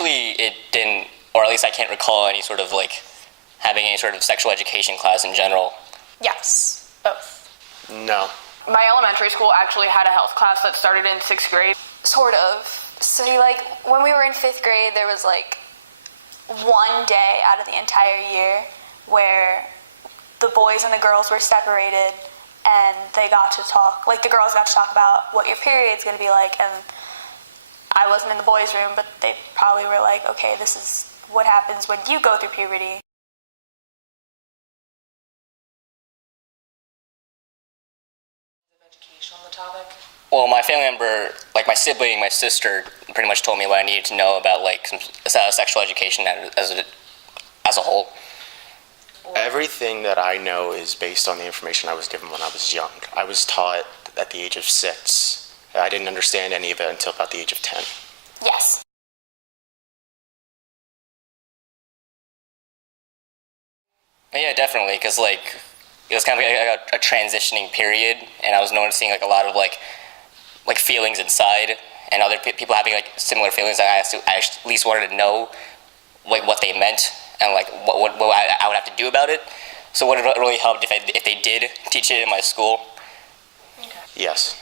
Actually, it didn't, or at least I can't recall any sort of like having any sort of sexual education class in general. Yes, both. No. My elementary school actually had a health class that started in 6th grade. Sort of. So like when we were in 5th grade, there was like one day out of the entire year where the boys and the girls were separated and they got to talk, like the girls got to talk about what your period's going to be like, and I wasn't in the boys' room, but they probably were like, okay, this is what happens when you go through puberty. Education on the topic? Well, my family member, like my sibling, my sister, pretty much told me what I needed to know about like sexual education as a whole. Everything that I know is based on the information I was given when I was young. I was taught at the age of 6. I didn't understand any of it until about the age of 10. Yes. Yeah, definitely, because like it was kind of like a transitioning period, and I was noticing like a lot of like feelings inside, and other people having like similar feelings. I at least wanted to know like what they meant and like what I would have to do about it. So would it really help if they did teach it in my school? Okay. Yes.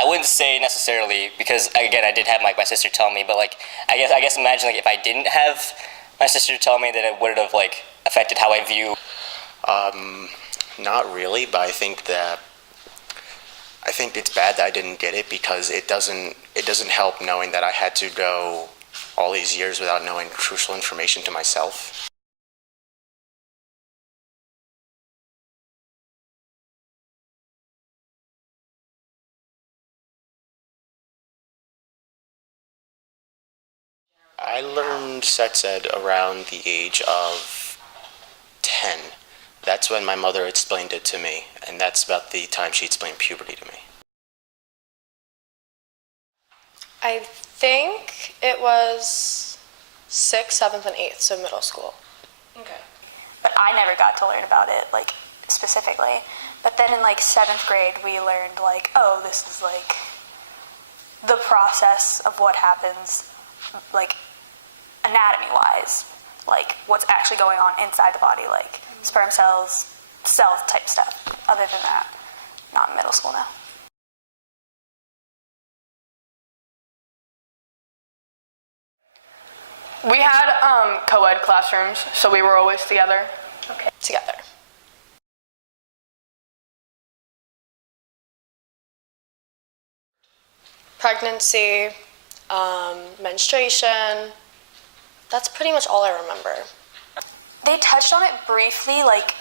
I wouldn't say necessarily, because again I did have my sister tell me, but like I guess imagine like if I didn't have my sister tell me, that it would have like affected how I view. Not really, but I think it's bad that I didn't get it, because it doesn't help knowing that I had to go all these years without knowing crucial information to myself. I learned sex ed around the age of 10. That's when my mother explained it to me, and that's about the time she explained puberty to me. I think it was 6th, 7th, and 8th, so middle school. Okay. But I never got to learn about it, like, specifically. But then in, like, 7th grade, we learned, like, oh, this is, like, the process of what happens, like, anatomy-wise. Like, what's actually going on inside the body, like, sperm cells, cell type stuff. Other than that, not in middle school now. We had co-ed classrooms, so we were always together. Okay. Together. Pregnancy, menstruation, that's pretty much all I remember. They touched on it briefly, like,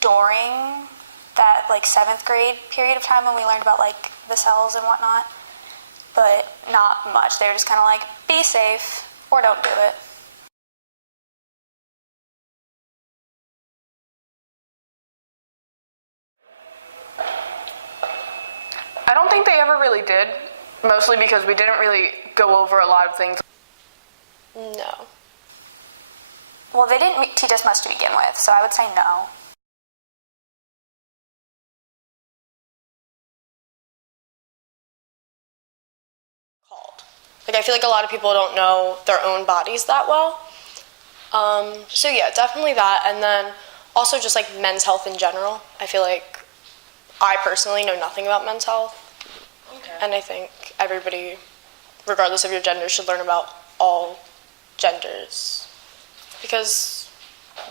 during that, like, 7th grade period of time when we learned about, like, the cells and whatnot, but not much. They were just kind of like, be safe, or don't do it. I don't think they ever really did, mostly because we didn't really go over a lot of things. No. Well, they didn't teach us much to begin with, so I would say no. Like, I feel like a lot of people don't know their own bodies that well. So yeah, definitely that. And then also just like men's health in general. I feel like I personally know nothing about men's health. Okay. And I think everybody, regardless of your gender, should learn about all genders, because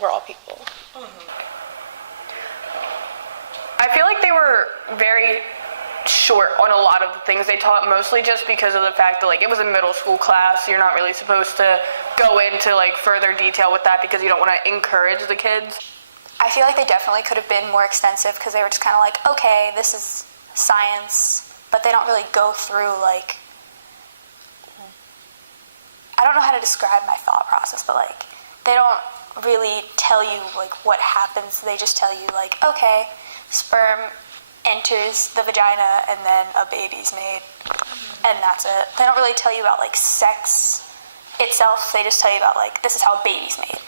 we're all people. Mm-hmm. I feel like they were very short on a lot of the things they taught, mostly just because of the fact that, like, it was a middle school class. You're not really supposed to go into, like, further detail with that because you don't want to encourage the kids. I feel like they definitely could have been more extensive because they were just kind of like, okay, this is science, but they don't really go through, like, I don't know how to describe my thought process, but, like, they don't really tell you, like, what happens. They just tell you, like, okay, sperm enters the vagina and then a baby's made, and that's it. They don't really tell you about, like, sex itself. They just tell you about, like, this is how a baby's made.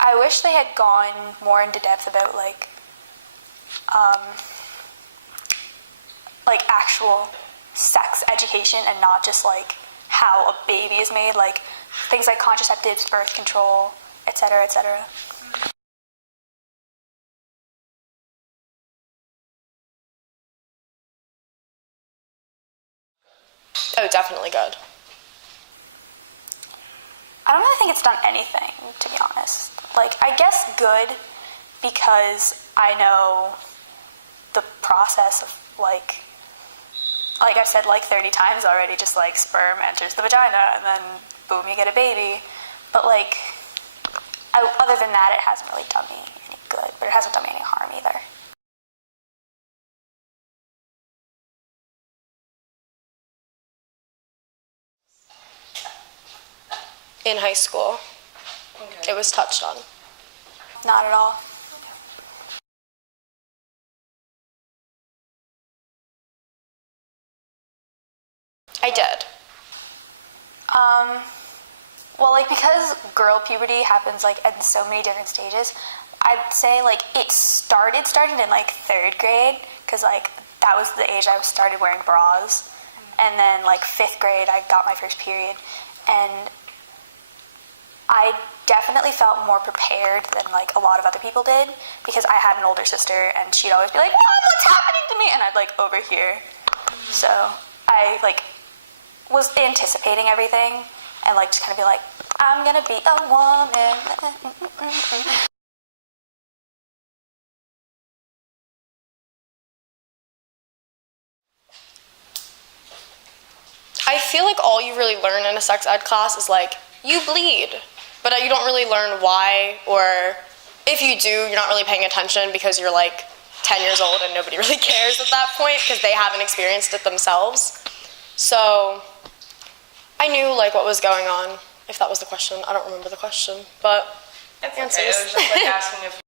I wish they had gone more into depth about, like, like actual sex education and not just like how a baby is made, like things like contraceptives, birth control, etc., etc. Oh, definitely good. I don't really think it's done anything, to be honest. Like, I guess good because I know the process of like I've said like 30 times already, just like sperm enters the vagina and then boom, you get a baby. But like, other than that, it hasn't really done me any good, but it hasn't done me any harm either. In high school, it was touched on. Not at all. I did. Well, like, because girl puberty happens like in so many different stages, I'd say like it started in like 3rd grade, because like that was the age I started wearing bras, and then like 5th grade I got my first period, and I definitely felt more prepared than like a lot of other people did, because I had an older sister and she'd always be like, "Mom, what's happening to me?" And I'd like overhear. So I like was anticipating everything and like just kind of be like, I'm gonna be a woman. I feel like all you really learn in a sex ed class is like, you bleed, but you don't really learn why, or if you do, you're not really paying attention because you're like 10 years old and nobody really cares at that point because they haven't experienced it themselves. So I knew like what was going on, if that was the question. I don't remember the question, but It's answers. okay. I was just like asking if.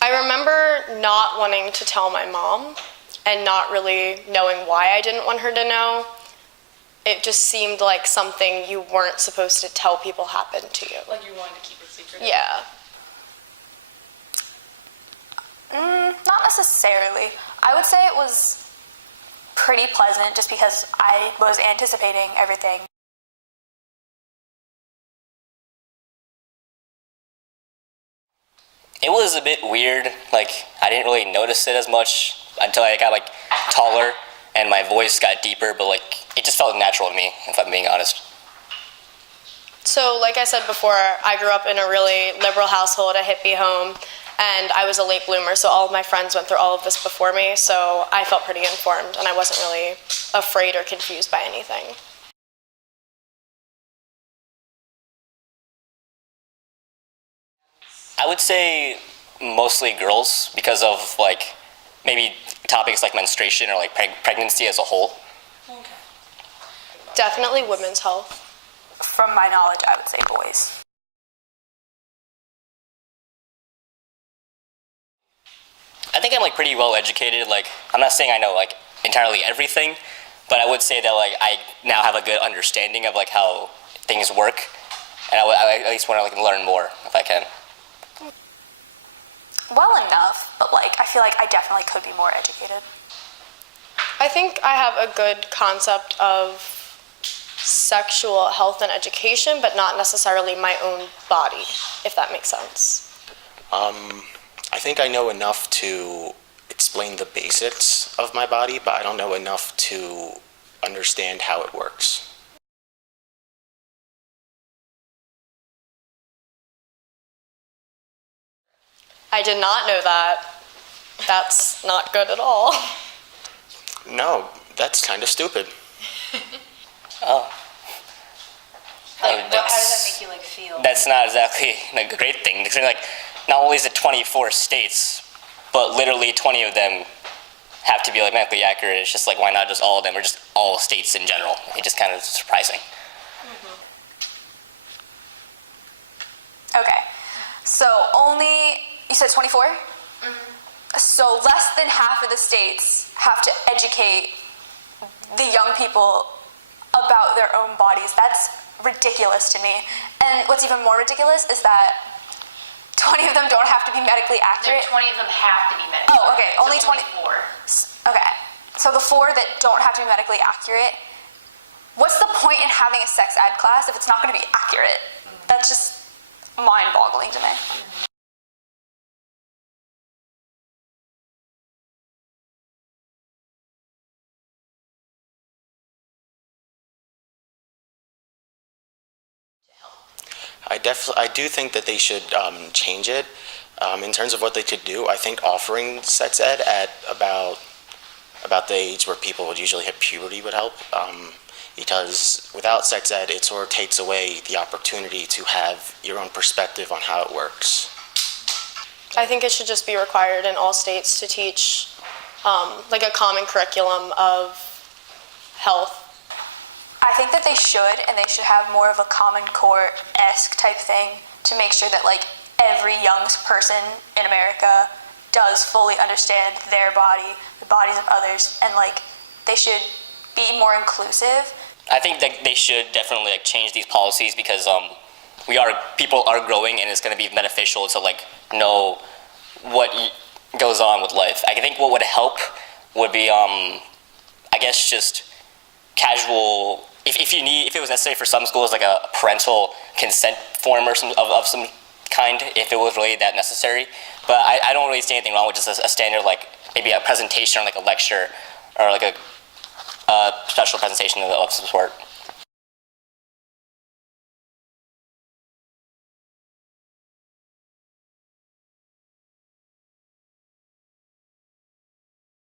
I remember not wanting to tell my mom and not really knowing why I didn't want her to know. It just seemed like something you weren't supposed to tell people happened to you. Like you wanted to keep it secret? Yeah. Not necessarily. I would say it was pretty pleasant just because I was anticipating everything. It was a bit weird. Like, I didn't really notice it as much until I got like taller and my voice got deeper, but like it just felt natural to me, if I'm being honest. So, like I said before, I grew up in a really liberal household, a hippie home, and I was a late bloomer, so all of my friends went through all of this before me, so I felt pretty informed, and I wasn't really afraid or confused by anything. I would say mostly girls because of like maybe topics like menstruation or like pregnancy as a whole. Definitely women's health. From my knowledge, I would say boys. I think I'm like pretty well educated. Like, I'm not saying I know like entirely everything, but I would say that like I now have a good understanding of like how things work, and I at least want to like learn more if I can. Well enough, but like I feel like I definitely could be more educated. I think I have a good concept of sexual health and education, but not necessarily my own body, if that makes sense. I think I know enough to explain the basics of my body, but I don't know enough to understand how it works. I did not know that. That's not good at all. No, that's kind of stupid. Oh. Like, how does that make you like feel? That's not exactly like a great thing. Because like, not only is it 24 states, but literally 20 of them have to be like medically accurate. It's just like, why not just all of them, or just all states in general? It just kind of surprising. Okay, so you said 24? So less than half of the states have to educate the young people about their own bodies. That's ridiculous to me. And what's even more ridiculous is that 20 of them don't have to be medically accurate. 20 of them have to be medically Oh, okay. accurate. Only So 20. 4. Okay. So the 4 that don't have to be medically accurate, what's the point in having a sex ed class if it's not going to be accurate? That's just mind-boggling to me. I do think that they should change it. In terms of what they could do, I think offering sex ed at about the age where people would usually hit puberty would help. Because without sex ed, it sort of takes away the opportunity to have your own perspective on how it works. I think it should just be required in all states to teach like a common curriculum of health. I think that they should, and they should have more of a Common Core-esque type thing to make sure that, like, every young person in America does fully understand their body, the bodies of others, and, like, they should be more inclusive. I think that they should definitely like change these policies because people are growing and it's going to be beneficial to like know what goes on with life. I think what would help would be I guess just casual. If it was necessary for some schools, like a parental consent form or of some kind, if it was really that necessary. But I don't really see anything wrong with just a standard, like maybe a presentation or like a lecture or like a special presentation of some sort.